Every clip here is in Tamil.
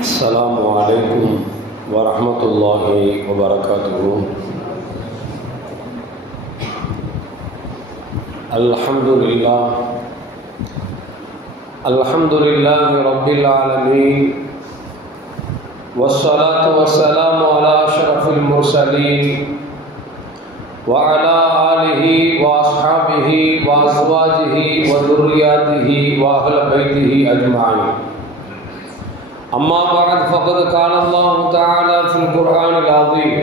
السلام عليكم ورحمة الله وبركاته. الحمد لله رب العالمين، والصلاة والسلام على أشرف المرسلين وعلى آله وأصحابه وأزواجه وذرياته وأهل بيته أجمعين. أما بعد، فقد قال الله تعالى في القرآن العظيم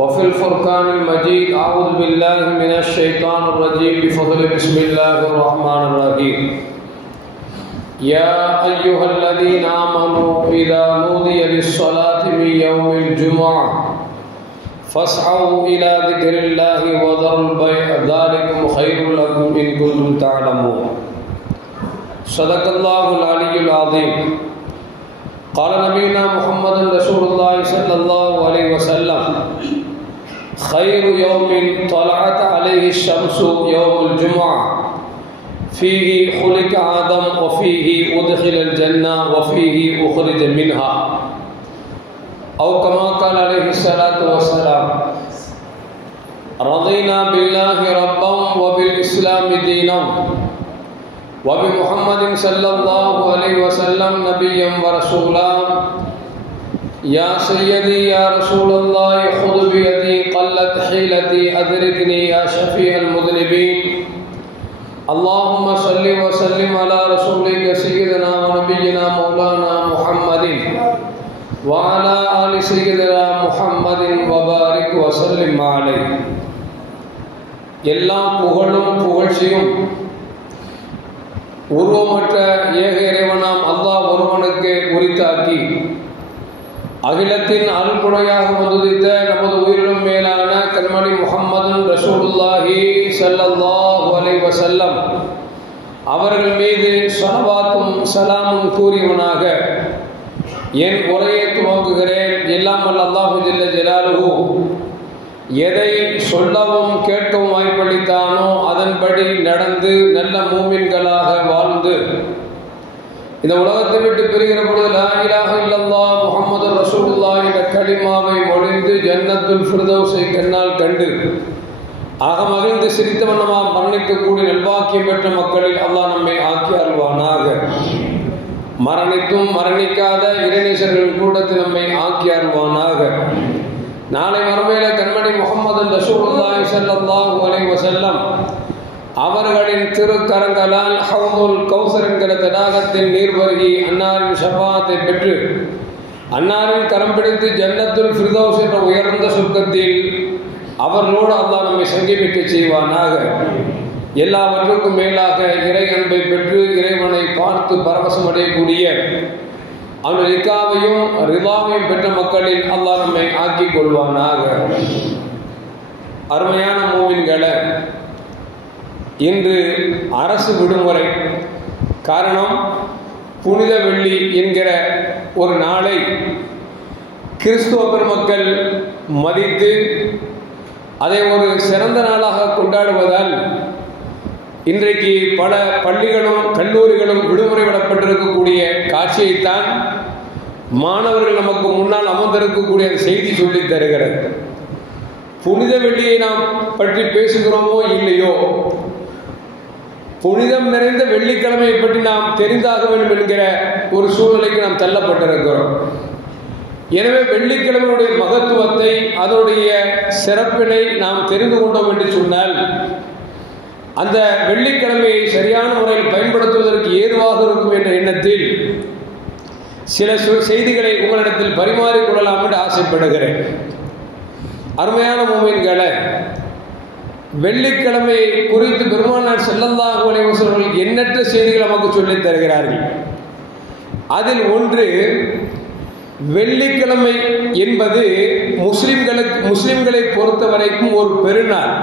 وفي الفرقان المجيد: أعوذ بالله من الشيطان الرجيم بفضل بسم الله الرحمن الرحيم. يا أيها الذين آمنوا إذا نودي للصلاة من يوم الجمعة فاسعوا إلى ذكر الله وذروا البيع ذلكم خير لكم إن كنتم تعلمون. صدق الله العلي العظيم. قال نبينا محمد رسول الله صلى الله عليه وسلم: خير يوم طلعت عليه الشمس يوم الجمعة فيه خلق آدم وفيه أدخل الجنة وفيه أخرج منها، أو كما قال عليه الصلاة والسلام. رضينا بالله ربا وبالإسلام دينا وبمحمد صلى الله عليه وسلم نبيا ورسولا. يا سيدي يا رسول الله خذ بيدي قلت حيلتي أدركني يا شفيع المذنبين. اللهم صل وسلم على رسولك سيدنا ونبينا مولانا محمد وعلى آل سيدنا محمد وبارك وسلم عليه. எல்லா புகழும் புகழ்ச்சியும் உருவமற்ற ஏக இறைவனாம் அல்லாஹ் ஒருவனுக்கு உரித்தாக்கி அகிலத்தின் அருள்குடையாக வந்துதித்த நமது உயிரிலும் மேலான கண்மணி முஹம்மதுன் ரசூலுல்லாஹி ஸல்லல்லாஹு அலைஹி வஸல்லம் அவர்கள் மீது ஸலவாத்தும் சலாமும் கூறியவனாக என் உரையை துவங்குகிறேன். எல்லாம் வல்ல அல்லாஹு ஜல்ல ஜலாலுஹு எதை சொல்லவும் கேட்கவும் வாய்ப்பளித்தானோ அதன்படி நடந்து நல்ல மூமின்களாக வாழ்ந்து இந்த உலகத்தை விட்டு பிரிகிற பொழுது லா இலாஹ இல்லல்லாஹ் முஹம்மது ரசூலுல்லாஹ் என்ற கலிமாவை மொழிந்து ஜன்னத்துல் ஃபிர்தௌஸை கண்ணால் கண்டு அகமகிழ்ந்து சிரித்த வண்ணமாக மரணிக்கக்கூடிய நல்வாக்கியம் பெற்ற மக்களில் அல்லாஹ் நம்மை ஆக்கி அருள்வானாக. மரணித்தும் மரணிக்காத இறைநேசர்களின் கூட்டத்தில் நம்மை ஆக்கி அருள்வானாக. நாளை மறுமையில கண்மணி முஹம்மது ரசூலுல்லாஹி ஸல்லல்லாஹு அலைஹி வஸல்லம் அவர்களின் திருக்கரங்களால் ஹவுதுல் கௌசர் என்கிற தடாகத்தின் நீர்வருகி அன்னாரின் ஷஃபாஅத்தை பெற்று அன்னாரின் கரம் பிடித்து ஜன்னத்துல் ஃபிர்தௌஸ் என்ற உயர்ந்த சொர்க்கத்தில் அவர்களோடு அல்லாஹ் நம்மை சங்கமிக்க செய்வானாக. எல்லாவற்றுக்கும் மேலாக இறை அன்பை பெற்று இறைவனை பார்த்து பரவசம் அடையக்கூடிய அவன் ரிக்காவையும் ரிவாவையும் பெற்ற மக்களில் அல்லாஹ் நம்மை ஆக்கிக் கொள்வானாக. அருமையான மூமின்களை, இன்று அரசு விடுமுறை. காரணம், புனித வெள்ளி என்கிற ஒரு நாளை கிறிஸ்துவ பெருமக்கள் மதித்து அதை ஒரு சிறந்த நாளாக கொண்டாடுவதால் இன்றைக்கு பல பள்ளிகளும் கல்லூரிகளும் விடுமுறை விடப்பட்டிருக்கக்கூடிய காட்சியைத்தான் மாணவர்கள் நமக்கு முன்னால் அமர்ந்திருக்கக்கூடிய செய்தி சொல்லி தருகிறது. புனித வெள்ளியை நாம் பற்றி பேசுகிறோமோ இல்லையோ, புனிதம் நிறைந்த வெள்ளிக்கிழமையை பற்றி நாம் தெரிந்தாக வேண்டும் என்கிற ஒரு சூழ்நிலைக்கு நாம் தள்ளப்பட்டிருக்கிறோம். எனவே வெள்ளிக்கிழமையுடைய மகத்துவத்தை, அதனுடைய சிறப்பினை நாம் தெரிந்து கொண்டோம் என்று சொன்னால் அந்த வெள்ளிக்கிழமையை சரியான முறையில் பயன்படுத்துவதற்கு ஏதுவாக இருக்கும் என்ற எண்ணத்தில் சில செய்திகளை உங்களிடத்தில் பரிமாறிக்கொள்ளலாம் என்று ஆசைப்படுகிறேன். அருமையான மூமின்களை, வெள்ளிக்கிழமையை குறித்து பெருமானார் ஸல்லல்லாஹு அலைஹி வஸல்லம் எண்ணற்ற செய்திகள் நமக்கு சொல்லித் தருகிறார்கள். அதில் ஒன்று, வெள்ளிக்கிழமை என்பது முஸ்லிம்களை பொறுத்த வரைக்கும் ஒரு பெருநாள்.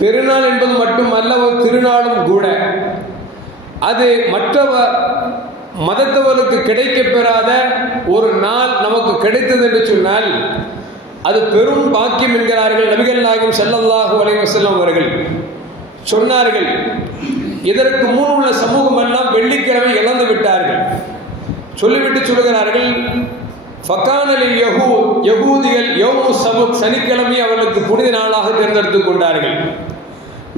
பெருநாள் என்பது மட்டுமல்ல, ஒரு திருநாளும் கூட. அது மற்ற மதத்தவர்களுக்கு கிடைக்கப் பெறாத ஒரு நாள் நமக்கு கிடைத்தது என்று சொன்னால் அது பெரும் பாக்கியம் என்கிறார்கள் நபிகள் நாயகம் ஸல்லல்லாஹு அலைஹி வஸல்லம் அவர்கள். சொன்னார்கள், இதற்கு முன் உள்ள சமூகம் எல்லாம் வெள்ளிக்கிழமை இழந்து விட்டார்கள். சொல்லிவிட்டு சொல்லுகிறார்கள், ஃபகானலில் யகூதிகள் யௌமு சபுத் சனிக்கிழமை அவர்களுக்கு புனித நாளாக தேர்ந்தெடுத்துக் கொண்டார்கள்.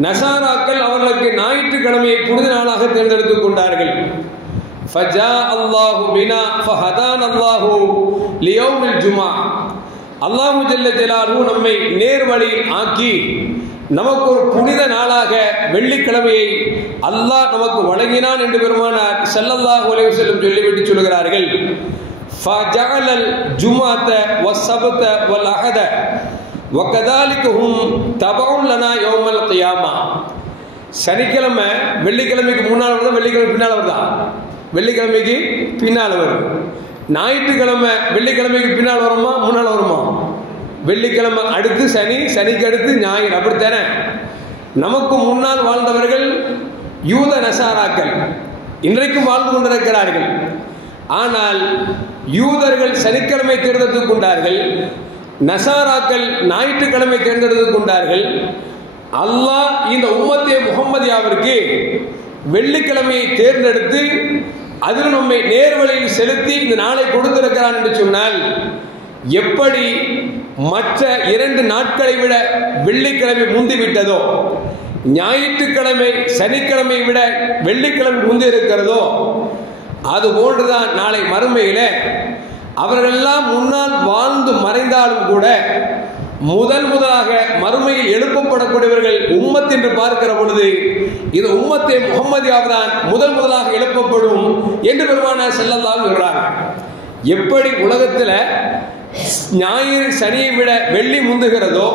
நசாராக்கள் அவர்களுக்கு ஞாயிற்றுக்கிழமையை புனித நாளாக தேர்ந்தெடுத்துக் கொண்டார்கள். ஃபஜா அல்லாஹு பினா ஃபஹதான் அல்லாஹு லியௌமில் ஜுமா. அல்லாஹு ஜல்ல ஜலாலுஹு நம்மை நேர்வழியில் ஆக்கி நமக்கு ஒரு புனித நாளாக வெள்ளிக்கிழமையை அல்லாஹ் நமக்கு வழங்கினான் என்று பெருமானார் ஸல்லல்லாஹு அலைஹி வஸல்லம் சொல்லிவிட்டு சொல்கிறார்கள். ஃபஜஅலல் ஜுமாத வஸ்ஸபத வல் அஹத வகதாலிக ஹும் தபஉன் லனா யௌமல் கியாமா. சனிக்கிழமை வெள்ளிக்கிழமைக்கு முன்னால் வருதா, வெள்ளிக்கிழமை பின்னால் வருதா? வெள்ளிக்கிழமைக்கு பின்னால் வரும். ஞாயிற்றுக்கிழமை வெள்ளிக்கிழமைக்கு பின்னால் வருமா முன்னால் வருமா? வெள்ளிக்கிழமை அடுத்து சனி, சனிக்கு அடுத்து ஞாயிறு. அப்படித்தானே? நமக்கு முன்னால் வாழ்ந்தவர்கள் யூத நசாராக்கள் இன்றைக்கும் வாழ்ந்து கொண்டிருக்கிறார்கள். ஆனால் யூதர்கள் சனிக்கிழமை தேர்ந்தெடுத்துக் கொண்டார்கள், நசாராக்கள் ஞாயிற்றுக்கிழமை தேர்ந்தெடுத்துக் கொண்டார்கள். அல்லாஹ் இந்த உம்மத்தே முஹம்மதியாவிற்கு வெள்ளிக்கிழமையை தேர்ந்தெடுத்து அதில் நம்மை நேர்வழியில் செலுத்தி இந்த நாளை கொடுத்திருக்கிறான் என்று சொன்னால், எப்படி மற்ற 2 நாட்களை விட வெள்ளிக்கிழமை முந்திவிட்டதோ, ஞாயிற்றுக்கிழமை சனிக்கிழமை விட வெள்ளிக்கிழமை முந்தி இருக்கிறதோ, அது போன்றுதான் நாளை மறுமையில அவர்களெல்லாம் முன்னால் வாழ்ந்து மறைந்தாலும் கூட முதலாக மறுமையில் எழுப்பப்படக்கூடியவர்கள் உம்மத் என்று பார்க்கிற பொழுது இது உம்மத்தே முஹம்மதியாவதான் முதலாக எழுப்பப்படும் என்று பெருமானார் ஸல்லல்லாஹு அலைஹி சொல்றாங்க. எப்படி உலகத்தில் ஞாயிறு சனியை விட வெள்ளி முந்துகிறதோ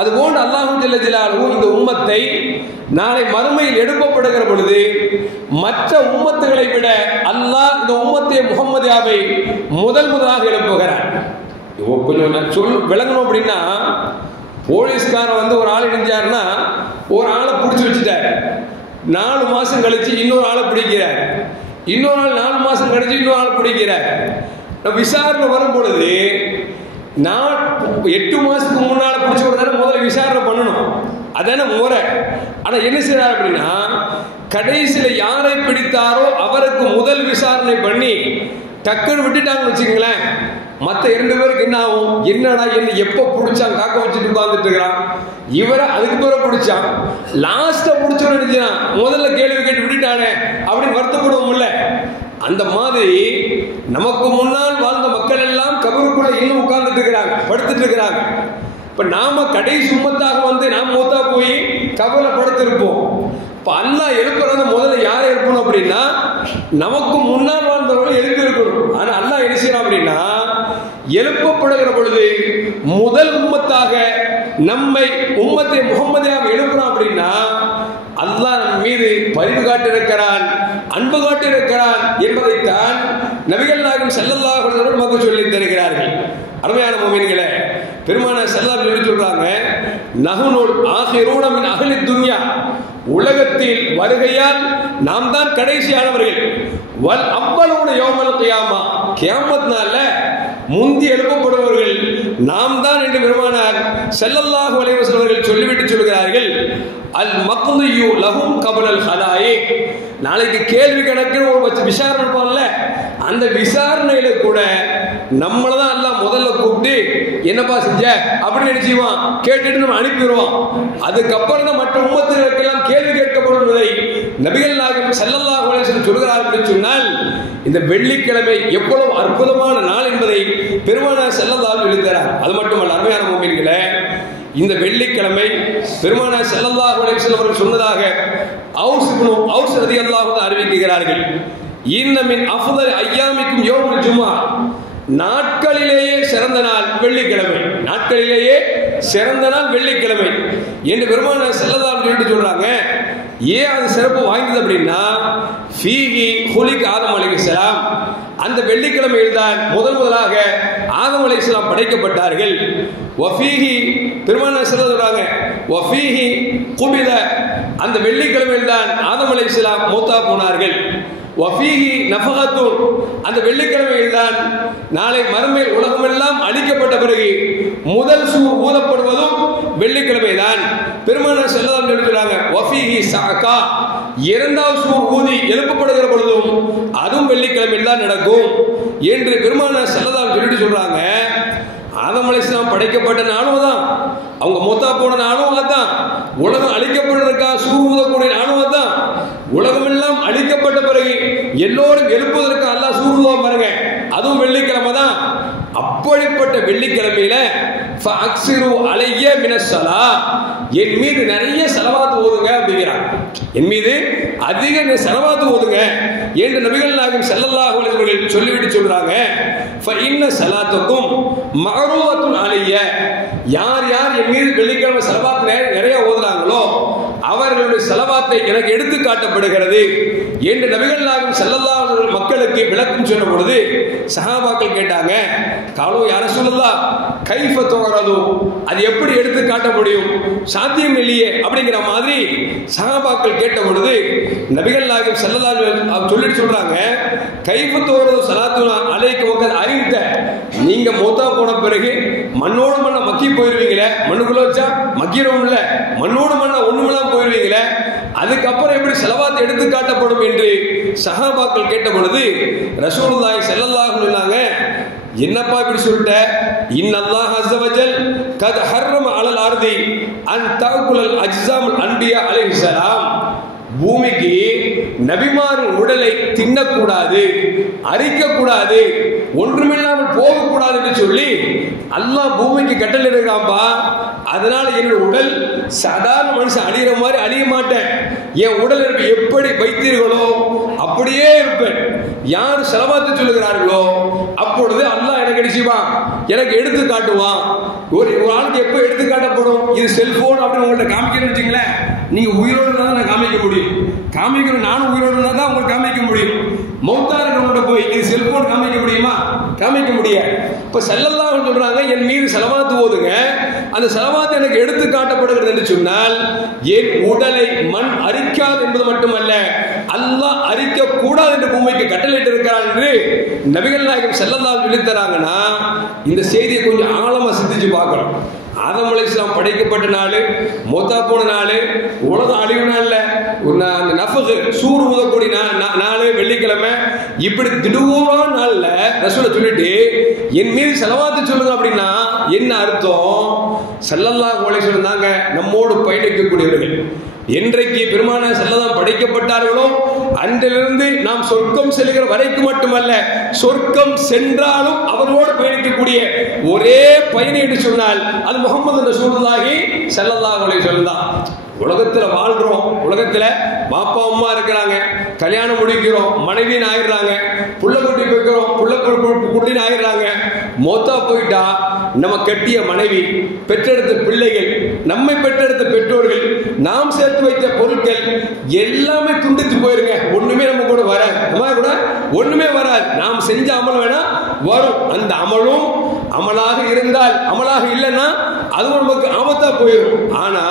அதுபோன்று அல்லாஹு ஜல்ல ஜலாலுஹு இந்த உம்மத்தை நாளை மறுமையில் எழுப்பப்படுகிற பொழுது மற்ற உம்மத்துகளை விட அல்லாஹ் இந்த உம்மத்தே முஹம்மதியாவை முதலாக எழுப்புகிறார். கொஞ்சம் விளங்கணும் அப்படின்னா, போலீஸ்காரன் வந்து ஒரு ஆள் இணைஞ்சாருன்னா ஒரு ஆளை பிடிச்சி வச்சுட்டார். 4 மாசம் கழிச்சு இன்னொரு ஆளை பிடிக்கிறார், இன்னொரு ஆள் 4 மாசம் கழிச்சு இன்னொரு ஆள் பிடிக்கிறார். விசாரணை வரும் பொழுது 8 மாசத்துக்கு முன்னால பிடிச்ச உடனே முதல்ல விசாரணை பண்ணணும், அதான முறை. ஆனா என்ன செய்யறாரு அப்படின்னா, கடைசியில யாரை பிடித்தாரோ அவருக்கு முதல் விசாரணை பண்ணி டக்குன்னு விட்டுட்டாங்கன்னு வச்சுங்களேன், மற்ற 2 பேருக்கு என்ன ஆகும்? என்னடா என்ன எப்ப பிடிச்சான், காக்க வச்சுட்டு உட்கார்ந்துட்டு இருக்கிறான், இவரை அதுக்கு பிறகு பிடிச்சான், லாஸ்ட பிடிச்சோன்னு நினைச்சான், முதல்ல கேள்வி கேட்டு விட்டுட்டானே அப்படின்னு வருத்தப்படுவோம்ல. அந்த மாதிரி நமக்கு முன்னால் வாழ்ந்த மக்கள் எல்லாம் கபருக்குள்ள இன்னும் உட்கார்ந்துட்டு இருக்கிறாங்க, படுத்துட்டு இருக்கிறாங்க. இப்ப நாம கடைசி உம்மத்தாக வந்து நாம் மூத்தா போய் கபல படுத்திருப்போம். இப்ப அல்லாஹ் எழுப்புறத முதல்ல யாரை எழுப்பணும் அப்படின்னா, நமக்கு முன்னால் வாழ்ந்தவர்கள் எழுப்பி இருக்கணும். ஆனா அல்லாஹ் என்ன செய்யணும் அப்படின்னா, எழுப்பப்படுகிற பொழுது முதல் உம்மத்தாக நம்மை உம்மத்தை முஹம்மதியாக எழுப்பணும் அப்படின்னா அல்லாஹ் நம் மீது பரிவு காட்டியிருக்கிறான், அன்பு காட்டியிருக்கிறான் என்பதைத்தான் நபிகள் நாயகம் ஸல்லல்லாஹு அலைஹி வஸல்லம் நமக்கு சொல்லி தருகிறார்கள். அருமையான முஃமின்களே, பெருமானார் ஸல்லல்லாஹு அலைஹி வஸல்லம் சொல்றாங்க, நஹ்னுல் ஆகிரூன மின் அஹ்லி துன்யா, உலகத்தில் வருகையால் நாம் தான் கடைசியானவர்கள், வல் அவ்வலூன யௌமல் கியாமா, கியாமத் நாள்ல முந்தி எழுப்பப்படுபவர்கள் நாம் தான் என்று பெருமானார் ஸல்லல்லாஹு அலைஹி வஸல்லம் அவர்கள் சொல்லிவிட்டு சொல்கிறார்கள், அல் மக்தியு லஹும் கபலல் ஹலாயிக், நாளைக்கு கேள்வி கணக்கு ஒரு விசாரணை போல அந்த விசாரணையில கூட நம்மளை தான் எல்லாம் முதல்ல கூப்பிட்டு என்னப்பா செஞ்ச அப்படின்னு நினைச்சுவான், கேட்டுட்டு நம்ம அனுப்பிடுவோம். அதுக்கப்புறம் தான் மற்ற உம்மத்துகளுக்கெல்லாம் கேள்வி கேட்கப்படுவதை நபிகள் நாயகம் ஸல்லல்லாஹு அலைஹி வஸல்லம் சொல்கிறார்கள் என்று சொன்னால், இந்த வெள்ளிக்கிழமை எவ்வளவு அற்புதமான நாள் என்பதை பெருமானார் ஸல்லல்லாஹு அலைஹி வஸல்லம் எழுதுகிறார். அது மட்டுமல்ல அருமையான முஃமின்களே, இந்த வெள்ளிக்கிழமை பெருமானார் ஸல்லல்லாஹு அலைஹி வஸல்லம் அவர்கள் சொன்னதாக ஔஸ் ரலியல்லாஹு அன்ஹு அறிவிக்கிறார்கள், இன்ன மின் அஃதல் அய்யாமிக்கும் யௌமுல் ஜும்ஆ, நாட்களிலேயே சிறந்த நாள் வெள்ளிக்கிழமை, நாட்களிலேயே சிறந்த நாள் வெள்ளிக்கிழமை என்று பெருமானார் ஸல்லல்லாஹு அலைஹி வஸல்லம் சொல்றாங்க. ஏன் அது சிறப்பு வாய்ந்தது அப்படின்னா, ஃபீஹி குலிக் ஆதம் அலைஹிஸ்ஸலாம், அந்த வெள்ளிக்கிழமையில் தான் முதலாக ஆதம் அலைஹிஸ்ஸலாம் படைக்கப்பட்டார்கள். வஃபீஹி பெருமானார் ஸல்லல்லாஹு சொல்றாங்க, வஃபீஹி குபில, அந்த வெள்ளிக்கிழமையில் தான் ஆதம் அலைஹிஸ்ஸலாம் மூத்தா போனார்கள். வஃபீஹி நஃபகத்துன், அந்த வெள்ளிக்கிழமையில் தான் நாளை மறுமையில் உலகமெல்லாம் அழிக்கப்பட்ட பிறகு முதல் சூர் ஊதப்படுவதும் வெள்ளிக்கிழமை தான். பெருமானார் ஸல்லல்லாஹு அலைஹி வஸல்லம் வஃபீஹி ஸஅகா, இரண்டாவது சூர் ஊதி எழுப்பப்படுகிற பொழுதும் அதுவும் வெள்ளிக்கிழமையில் தான் நடக்கும் என்று பெருமானார் ஸல்லல்லாஹு அலைஹி வஸல்லம் சொல்றாங்க. ஆதம் அலைஹிஸ்ஸலாம் படைக்கப்பட்ட நாளும் தான், அவங்க மூத்தா போன நாளும் அதான், உலகம் அழிக்கப்படுவதற்காக சூர் ஊதக்கூடிய நாளும் அதான், உலகம் எல்லாம் அழிக்கப்பட்ட பிறகு எல்லோரும் எழுப்புவதற்கு அல்லாஹ் சூர் ஊதுவான் பாருங்க, அதுவும் வெள்ளிக்கிழமை தான். அப்படிப்பட்ட வெள்ளிக்கிழமையில ஃபஅக்ஸிரு அலைய மினஸ்ஸலா, என் மீது நிறைய ஸலவாத் ஓதுங்க அப்படிங்கிறாங்க. என் மீது அதிக ஸலவாத் ஓதுங்க என்று நபிகள் நாயகம் ஸல்லல்லாஹு அலைஹி வஸல்லம் சொல்லிவிட்டு சொல்றாங்க. ஃபஇன்ன ஸலாத்துக்கும் மஅரூவத்துன் அலைய, யார் யார் என் மீது வெள்ளிக்கிழமை ஸலவாத் நிறைய ஓதுறாங்களோ அவர்களுடைய ஸலவாத்தை எனக்கு எடுத்து காட்டப்படுகிறது என்று நபிகள் நாயகம் ஸல்லல்லாஹு அலைஹி வஸல்லம் மக்களுக்கு விளக்கம் சொன்ன பொழுது சஹாபாக்கள் கேட்டாங்க, காலோ யா ரசூலல்லாஹ் கைஃப துகரது, அது எப்படி எடுத்து காட்ட முடியும், சாத்தியம் இல்லையே அப்படிங்கிற மாதிரி சஹாபாக்கள் கேட்ட பொழுது நபிகள் நாயகம் ஸல்லல்லாஹு அலைஹி வஸல்லம் சொல்லிட்டு சொல்றாங்க, கைஃப துகரது ஸலாத்துனா அலைக்க வகத் அறிந்த, நீங்க மௌத்தா போன பிறகு மண்ணோடு மண்ண மக்கி போயிருவீங்களே, மண்ணுக்குள்ள வச்சா மக்கிரும் இல்ல, மண்ணோடு மண்ண ஒண்ணுமெல்லாம் போயிருவீங்களே, அதுக்கப்புறம் எப்படி ஸலவாத் எடுத்து காட்டப்படும் என்று சஹாபாக்கள் கேட்ட பொழுது ரசூலுல்லாஹி ஸல்லல்லாஹு அலைஹி வஸல்லம், என்னப்பா இப்படி சொல்லிட்ட, இன்னல்லாஹ் அஸ்ஸ வஜல் கத் ஹர்ரம அலல் அர்தி அன் தஅக்குல் அஜ்ஸாமுல் அன்பியா அலைஹிஸ்ஸலாம், பூமிக்கு நபிமாரின் உடலை தின்னக்கூடாது, அரிக்கக்கூடாது, ஒன்றுமில்லாமல் போகக்கூடாது என்று சொல்லி அல்லாஹ் பூமிக்கு கட்டளை இருக்கிறான்பா. அதனால என்னோட உடல் சாதாரண மனுஷன் அழிகிற மாதிரி அழிய மாட்டேன், என் உடல் இருப்பு எப்படி வைத்தீர்களோ அப்படியே இருப்பேன். யார் ஸலவாத்து சொல்லுகிறார்களோ அப்பொழுது அல்லாஹ் எனக்கு அடிச்சுவான், எனக்கு எடுத்து காட்டுவான். ஒரு ஆளுக்கு எப்போ எடுத்து காட்டப்படும், இது செல்போன் அப்படின்னு உங்கள்கிட்ட காமிக்கணும்னு வச்சுங்களேன், நீங்க உயிரோடு இருந்தால் நான் காமிக்க முடியும், காமிக்கணும் நானும் உயிரோடு இருந்தால் தான் உங்களுக்கு காமிக்க முடியும். மௌத்தா இருக்கிறவங்கள்ட்ட போய் இது செல்போன் காமிக்க முடியுமா, காமிக்க முடியாது. இப்ப ஸல்லல்லாஹு அலைஹி சொல்றாங்க, என் மீது ஸலவாத் ஓதுங்க, அந்த ஸலவாத் எனக்கு எடுத்து காட்டப்படுகிறது என்று சொன்னால் என் உடலை மண் அரிக்காது என்பது மட்டுமல்ல, அல்லாஹ் அரிக்க கூடாது என்று பூமிக்கு கட்டளையிட்டு இருக்கிறார் என்று நபிகள் நாயகம் ஸல்லல்லாஹு அலைஹி வஸல்லம் தராங்கன்னா, இந்த செய்தியை கொஞ்சம் ஆழமா சிந்திச்சு பார்க்கணும். ஆதம் அலைஹிஸ்ஸலாம் படைக்கப்பட்ட நாள், மௌத்தா போன நாள், உலகம் அழிவு நாள்ல அந்த நஃபகு சூர் ஊதக்கூடிய நாள் வெள்ளிக்கிழமை, இப்படி திடூரான நாள்ல ரசூலை சொல்லிட்டு என் மீது ஸலவாத்து சொல்லுங்க அப்படின்னா என்ன அர்த்தம்? ஸல்லல்லாஹு அலைஹி வஸல்லம் தாங்க நம்மோடு பயணிக்கக்கூடியவர்கள். என்றைக்கு பெருமானார் ஸல்லல்லாஹு படைக்கப்பட்டார்களோ அன்றிலிருந்து நாம் சொர்க்கம் செல்கிற வரைக்கும் மட்டுமல்ல, சொர்க்கம் சென்றாலும் அவரோடு பயணிக்கக்கூடிய ஒரே பயணி என்று சொன்னால் அது முஹம்மது ரசூலுல்லாஹி ஸல்லல்லாஹு அலைஹி வஸல்லம் தான். உலகத்துல வாழ்றோம், உலகத்துல பாப்பா அம்மா இருக்கிறாங்க, கல்யாணம் முடிக்கிறோம், மனைவின்னு ஆயிடுறாங்க, புள்ள குட்டி பெக்கிறோம், புள்ள குட்டின்னு ஆயிடுறாங்க. மொத்தா போயிட்டா நம்ம கட்டிய மனைவி, பெற்றெடுத்த பிள்ளைகள், நம்மை பெற்றெடுத்த பெற்றோர்கள், நாம் சேர்த்து வைத்த பொருட்கள் எல்லாமே துண்டித்து போயிருங்க. ஒண்ணுமே நம்ம கூட வராது, நம்ம கூட ஒண்ணுமே வராது. நாம் செஞ்ச அமல் வேணா வரும், அந்த அமலும் அமலாக இருந்தால், அமலாக இல்லைன்னா அதுவும் நமக்கு ஆபத்தா போயிடும். ஆனா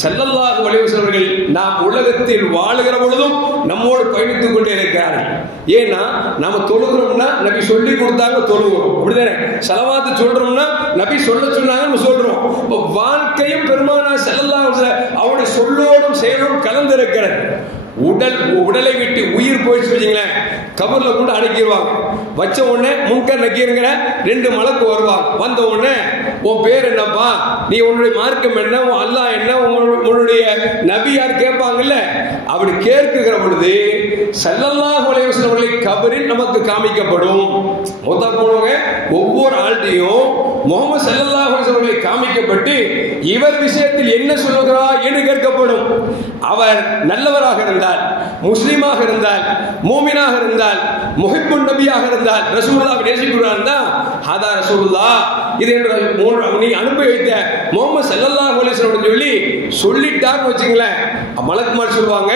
ஸல்லல்லாஹு அலைஹி வஸல்லம் அவர்கள் நாம் உலகத்தில் வாழுகிற பொழுதும் நம்மோடு பயணித்துக் கொண்டே இருக்கிறார்கள். ஏன்னா நாம தொழுகிறோம்னா நபி சொல்லி கொடுத்தாங்க தொழுகிறோம், அப்படிதானே? ஸலவாத்து சொல்றோம்னா நபி சொல்ல சொன்னாங்க நம்ம சொல்றோம். இப்போ வாழ்க்கையும் பெருமானார் ஸல்லல்லாஹு அலைஹி வஸல்லம் அவருடைய சொல்லோடும் செயலோடும் கலந்து இருக்கிறது. உடலை விட்டு உயிர் போயிடுச்சு வச்சுங்களேன், கபர்ல கூட அடக்கிடுவாங்க. வச்ச உடனே முன்கர் நக்கீருங்கிற 2 மலக்கு வருவாங்க. வந்த உடனே உன் பேர் என்னப்பா, நீ உன்னுடைய மார்க்கம் என்ன, உன் அல்லாஹ் என்ன, உன்னுடைய நபி யார் கேட்பாங்கல்ல. அப்படி கேட்கிற பொழுது ஸல்லல்லாஹு அலைஹி வஸல்லம் அவர்களை கபரில் நமக்கு காமிக்கப்படும். மொத்தா போனவங்க ஒவ்வொரு ஆள்கிட்டையும் முஹம்மது ஸல்லல்லாஹு அலைஹி வஸல்லம் அவர்களை காமிக்கப்பட்டு இவர் விஷயத்தில் என்ன சொல்லுகிறார் என்று கேட்கப்படும். அவர் நல்லவராக இருந்தால், முஸ்லிமாக இருந்தால், மூமினாக இருந்தால், முஹிப்புன் நபியாக இருந்தால், ரசூலுல்லாஹ் நேசிக்கிறார் இருந்தால் ஹதா ரசூலுல்லாஹ், இது நீ அனுப்பி வைத்த முஹம்மது ஸல்லல்லாஹு அலைஹி வஸல்லம் சொல்லி சொல்லிட்டார்னு வச்சுங்களேன், மலக்குமார் சொல்லுவாங்க,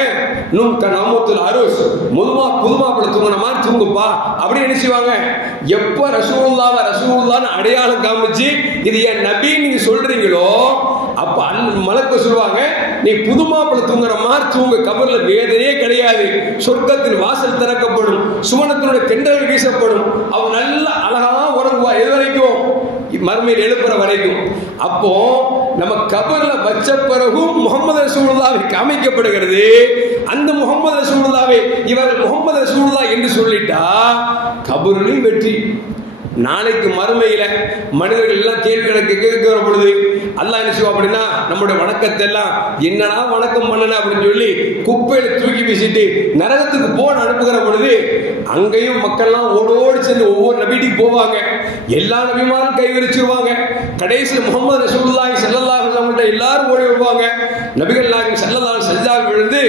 நும் கனமத்துல் அருஸ், புதுமாப்பிள்ளை தூங்கின மாதிரி தூங்குப்பா அப்படின்னு நினைச்சுவாங்க. எப்ப ரசூலுல்லாஹ்னு அடையாளம் காமிச்சு இது என் நபி நீங்க சொல்றீங்களோ அப்ப மலக்கு சொல்லுவாங்க, நீ புதுமாப்பிள்ளை தூங்குற மாதிரி தூங்க, கபர்ல வேதனையே கிடையாது, சொர்க்கத்தின் வாசல் திறக்கப்படும், சுவனத்தினுடைய தென்றல் வீசப்படும், அவன் நல்ல அழகா உறங்குவா. எது வரைக்கும்? மறுமையில் எழுப்புற வரைக்கும். அப்போ நம்ம கபர்ல வச்ச பிறகும் முஹம்மது ரசூலுல்லாஹ் காமிக்கப்படுகிறது. அந்த முகமது ரசூலுல்லாஹ்வை இவர்கள் முகமது ரசூலுல்லாஹ் என்று சொல்லிட்டா கபரிலும் வெற்றி. நாளைக்கு மறுமையில மனிதர்கள் எல்லாம் கேள்வி கேட்கிற பொழுது அல்லாஹ் என்ன செய்வோம் அப்படின்னா, நம்முடைய வணக்கத்தை எல்லாம் என்னடா வணக்கம் பண்ணல அப்படின்னு சொல்லி குப்பையில தூக்கி வீசிட்டு நரகத்துக்கு போன அனுப்புகிற பொழுது அங்கேயும் மக்கள்லாம் ஓடோடி சென்று ஒவ்வொரு நபிக்கு போவாங்க. எல்லா நபிமாரும் கை விரிச்சிருவாங்க. கடைசி முகமது ரசூலுல்லாஹி ஸல்லல்லாஹு அலைஹி வஸல்லம் எல்லாரும் ஓடி வருவாங்க. நபிகள் நாயகம் ஸல்லல்லாஹு அலைஹி வஸல்லம் விழுந்து,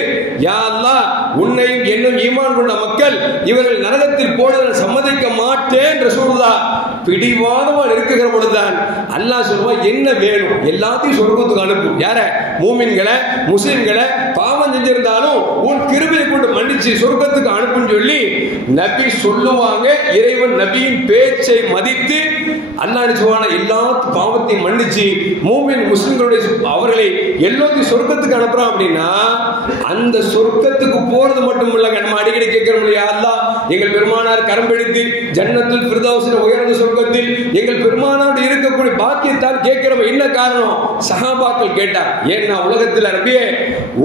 யா அல்லாஹ், உன்னையும் என்னும் ஈமான் கொண்ட மக்கள் இவர்கள் நரகத்தில் போடுவதை சம்மதிக்க மாட்டேன் ரசூலுல்லாஹ் பிடிவாதமா இருக்குகிற பொழுதுதான் அல்லாஹ் சொல்லுவான், என்ன வேணும் எல்லாத்தையும் சொர்க்கத்துக்கு அனுப்பு. யார? மூமின்களை, முஸ்லிம்களை பாவம் செஞ்சிருந்தாலும் உன் கிருபையை கொண்டு மன்னிச்சு சொர்க்கத்துக்கு அனுப்புன்னு சொல்லி நபி சொல்லுவாங்க. இறைவன் நபியின் பேச்சை மதித்து அல்லாஹ் சொல்லுவான எல்லா பாவத்தையும் மன்னிச்சு மூமின் முஸ்லிம்களுடைய அவர்களை எல்லாத்தையும் சொர்க்கத்துக்கு அனுப்புறான். அப்படின்னா அந்த சொர்க்கத்துக்கு போறது மட்டும் இல்லைங்க. நம்ம அடிக்கடி கேட்கிறோம் இல்லையா, அல்லாஹ் எங்கள் பெருமானார் கரம்பிடித்து ஜன்னத்துல் ஃபிர்தௌஸில் உயர்ந்த சொர்க்கத்தில் எங்கள் பெருமானார் இருக்கக்கூடிய பாக்கியத்தால் கேட்கிறோம். என்ன காரணம்? சஹாபாக்கள் கேட்டார், ஏன்னா உலகத்தில் நபியே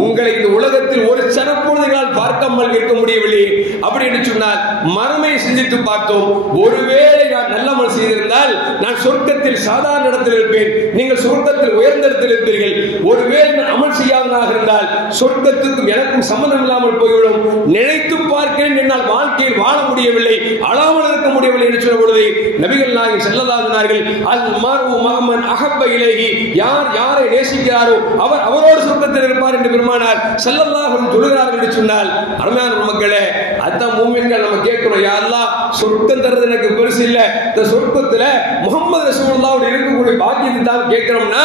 உங்களை இந்த உலகத்தில் ஒரு சனப்பொழுதுகளால் பார்க்காமல் இருக்க முடியவில்லை அப்படின்னு சொன்னால் மறுமையை சிந்தித்து பார்த்தோம். ஒருவேளை நான் நல்ல அமல் செய்திருந்தால் நான் சொர்க்கத்தில் சாதாரண இடத்தில் இருப்பேன், நீங்கள் சொர்க்கத்தில் உயர்ந்த இடத்தில் இருப்பீர்கள். ஒருவேளை நான் அமல் செய்யாததாக இருந்தால் சொர்க்கத்துக்கும் எனக்கும் சம்பந்தம் இல்லாமல் போய்விடும். நினைத்து பார்க்கிறேன், என்னால் வாழ்க்கையில் வாழ முடியவில்லை, அழாமல் இருக்க முடியவில்லை என்று சொன்ன பொழுது நபிகள் நாயகம் ஸல்லல்லாஹு அலைஹி வஸல்லம் அல் மர்உ மஅமன் அஹப்ப இலைஹி, யார் யாரை நேசிக்கிறாரோ அவர் அவரோடு சொர்க்கத்தில் இருப்பார் என்று பெருமானார் ஸல்லல்லாஹு அலைஹி வஸல்லம் சொல்கிறார்கள் என்று சொன்னால், அருமையான மக்களே, அதான் மூமின்கள் நம்ம கேட்கிறோம், யா அல்லாஹ் சொர்க்கம் தரது எனக்கு பெருசு இல்ல, இந்த சொர்க்கத்துல முகமது ரசூலுல்லாஹ் இருக்கக்கூடிய பாக்கியத்தை தான் கேட்கிறோம்னா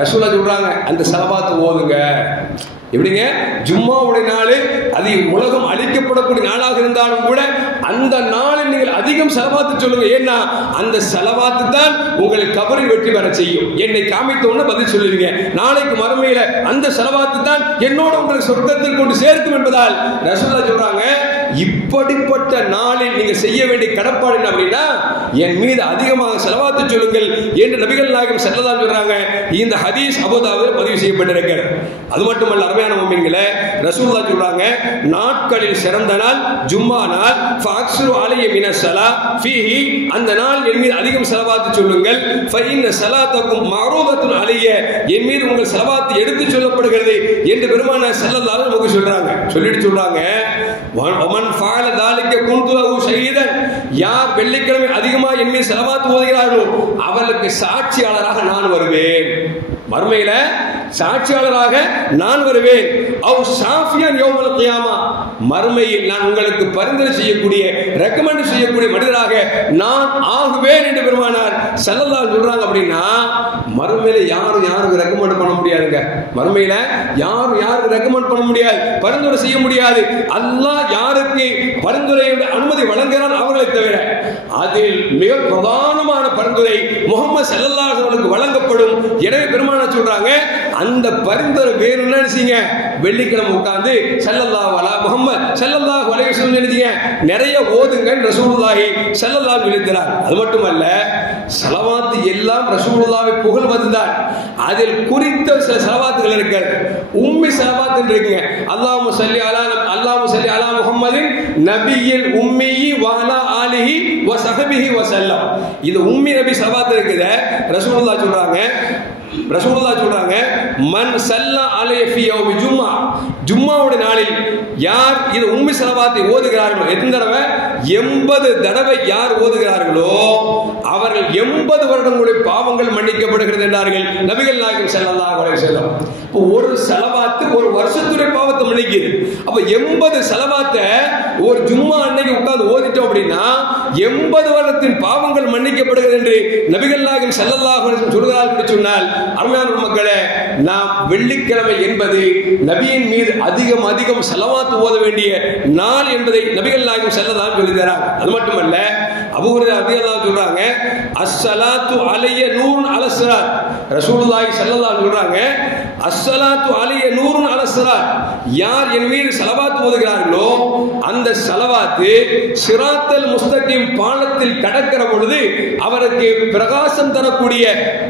ரசூலுல்லாஹ் சொல்றாங்க, அந்த ஸலவாத் ஓதுங்க. எப்படிங்க? ஜும்மாவுடைய நாள் அது உலகம் அழிக்கப்படக்கூடிய நாளாக இருந்தாலும் கூட அந்த நாளில் நீங்கள் அதிகம் ஸலவாத்து சொல்லுங்க. ஏன்னா அந்த ஸலவாத்து தான் உங்களை கபரில் வெற்றி பெற செய்யும். என்னை காமித்தோன்னு பதில் சொல்லுவீங்க. நாளைக்கு மறுமையில அந்த ஸலவாத்து தான் என்னோட உங்களை சொர்க்கத்தில் கொண்டு சேர்க்கும் என்பதால் ரசூலுல்லாஹ் சொல்றாங்க, இப்படிப்பட்ட நாளில் நீங்க செய்ய வேண்டிய கடப்பாடு என்ன அப்படின்னா, என் மீது அதிகமாக ஸலவாத்து சொல்லுங்கள் என்று நபிகள் நாயகம் ஸல்லல்லாஹு அலைஹி சொல்றாங்க. இந்த ஹதீஸ் அபூ தாவூதில் பதிவு செய்யப்பட்டிருக்கிறது. அது மட்டுமல்ல, அருமையான முஃமின்களே, ரசூலுல்லாஹ் சொல்றாங்க, நாட்களில் சிறந்த நாள் ஜும்மா நாள். ஃபஅக்ஸிரு அலைய மினஸ் ஸலா ஃபீஹி, அந்த நாள் என் மீது அதிகம் ஸலவாத்து சொல்லுங்கள். ஃபஇன்ன ஸலாத்தக்கும் மஅரூதத்துன் அலைய, என் மீது உங்கள் ஸலவாத்து எடுத்து சொல்லப்படுகிறது என்று பெருமானார் ஸல்லல்லாஹு அலைஹி வஸல்லம் சொல்றாங்க. சொல்லிட்டு சொல்றாங்க, வமன் ஃபஅல ذلك كنت له شهيدا, யார் வெள்ளிக்கிழமை அதிகமாக என் மீது ஸலவாத்து ஓதுகிறார்களோ அவர்களுக்கு சாட்சியாளராக நான் வருவேன். மறுமையில சாட்சியாளராக நான் வருவேன். அவ் ஷாஃபியன் யௌமல் கியாமா, மறுமையில் நான் உங்களுக்கு பரிந்துரை செய்யக்கூடிய ரெக்கமெண்ட் செய்யக்கூடிய மனிதராக நான் ஆகுவேன் என்று பெருமானார் ஸல்லல்லாஹு அலைஹி சொல்றாங்க. அப்படின்னா மறுமையில யாருக்கு ரெக்கமெண்ட் பண்ண முடியாதுங்க. மறுமையில யாருக்கு ரெக்கமெண்ட் பண்ண முடியாது, பரிந்துரை செய்ய முடியாது. அல்லாஹ் யாருக்கு பரிந்துரையுடைய அனுமதி வழங்குகிறான் அவர்களை தவிர. அதில் மிக பிரதானமான பரிந்துரை முஹம்மது ஸல்லல்லாஹு அலைஹி வஸல்லம் வழங்கப்படும். எனவே பெருமானார் சொல்றாங்க, அந்த பரிந்துரை வேணும்னா செய்யுங்க, வெள்ளிக்கிழமை உட்கார்ந்து ஸல்லல்லாஹு அலா முஹம்மது ஸல்லல்லாஹு அலைஹி வஸல்லம் எழுதிங்க, நிறைய ஓதுங்க ரசூலுல்லாஹி ஸல்லல்லாஹு அலைஹி வஸல்லம். அது மட்டுமல்ல, ஸலவாத் எல்லாம் ரசூலுல்லாஹ்வை புகழ்வதுதான். அதில் குறித்த சில ஸலவாத்துகள் இருக்கிறது. உம்மி ஸலவாத் என்று இருக்குங்க. அல்லாஹும்ம ஸல்லி அலா முஹம்மதின் நபியில் உம்மி வ அலா ஆலிஹி வ ஸஹ்பிஹி வ ஸல்லம். இது உம்மி நபி ஸலவாத் இருக்குது. ரசூலுல்லாஹ் சொல்றாங்க, மன் ஸல்லா அலைஹி ஃபீ யௌமி ஜும்மா, ஜும்மாவுடைய நாளில் யார் இது உம்மி ஸலவாத்தை ஓதுகிறார்களோ, எத்தனை தடவை? 80 தடவை யார் ஓதுகிறார்களோ அவர்கள் 80 வருடங்களுடைய பாவங்கள் மன்னிக்கப்படுகிறது என்றார்கள் நபிகள் நாயகம் ஸல்லல்லாஹு அலைஹி வஸல்லம். ஒரு ஸலவாத்து ஒரு வருஷத்துடைய பாவத்தை மன்னிக்குது. அப்ப 80 ஸலவாத்தை ஒரு ஜும்மா அன்னைக்கு உட்கார்ந்து ஓதிட்டோம் அப்படின்னா 80 வருடத்தின் பாவங்கள் மன்னிக்கப்படுகிறது என்று நபிகள் நாயகம் ஸல்லல்லாஹு அலைஹி வஸல்லம் சொல்கிறார்கள் என்று சொன்னால், அருமையான மக்களே, நாம் வெள்ளிக்கிழமை என்பது நபியின் மீது அதிகம் ஸலவாத் ஓத வேண்டிய நாள் என்பதை நபிகள் நாயகம் ஸல்லல்லாஹு அலைஹி வஸல்லம் சொல்கிறார். அது மட்டுமல்ல, அபூ ஹுரைரா ரலியல்லாஹு சொல்றாங்க, அஸ்ஸலாத்து அலைய நூருன் அலஸ் ஸலாத். ரசூலுல்லாஹி ஸல்லல்லாஹு அலைஹி சொல்றாங்க, அஸ்ஸலாத்து அலைய நூருன் அலஸ் ஸலாத், யார் என் மீது ஸலவாத் ஓதுகிறார்களோ அந்த ஸலவாத் சிராத்தல் முஸ்தகீம் பாலத்தை பாலத்தில் கடக்கிற பொழுது அவருக்கு பிரகாசம் தரக்கூடிய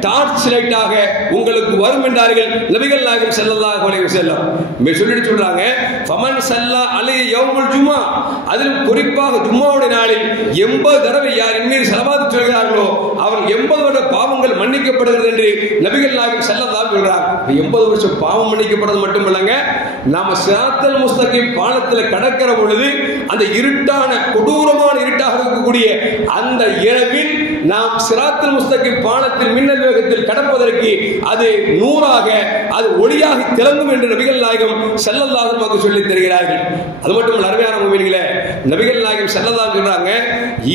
டார்ச் லைட்டாக உங்களுக்கு வரும் என்றார்கள் நபிகள் நாயகம் ஸல்லல்லாஹு அலைஹி வஸல்லம். சொல்லிட்டு சொல்றாங்க, ஃபமன் ஸல்லா அலைஹி யௌமுல் ஜும்ஆ, அதிலும் குறிப்பாக ஜும்மாவுடைய நாளில் 80 தடவை யார் என் மீது ஸலவாத் சொல்கிறார்களோ அவர் 80 வருட பாவங்கள் மன்னிக்கப்படுகிறது என்று நபிகள் நாயகம் ஸல்லல்லாஹு அலைஹி சொல்றாங்க. 80 வருஷம் பாவம் மன்னிக்கப்படுறது மட்டுமல்லங்க, நாம சிராத்தல் முஸ்தகீம் பாலத்தில் கடக்கிற பொழுது அந்த இருட்டான கொடூரமான இருட்டாக இருக்கக்கூடிய அந்த இரவில் நாம் சிராத்தல் முஸ்தகீம் பாலத்தில் மின்னல் வேகத்தில் கடப்பதற்கு அது நூறாக, அது ஒளியாக திளங்கும் என்று நபிகள் நாயகம் ஸல்லல்லாஹு அலைஹி வஸல்லம் சொல்லி தருகிறார்கள். அது மட்டும் அருமையான முஃமின்களே, நபிகள் நாயகம் ஸல்லல்லாஹு அலைஹி சொல்றாங்க,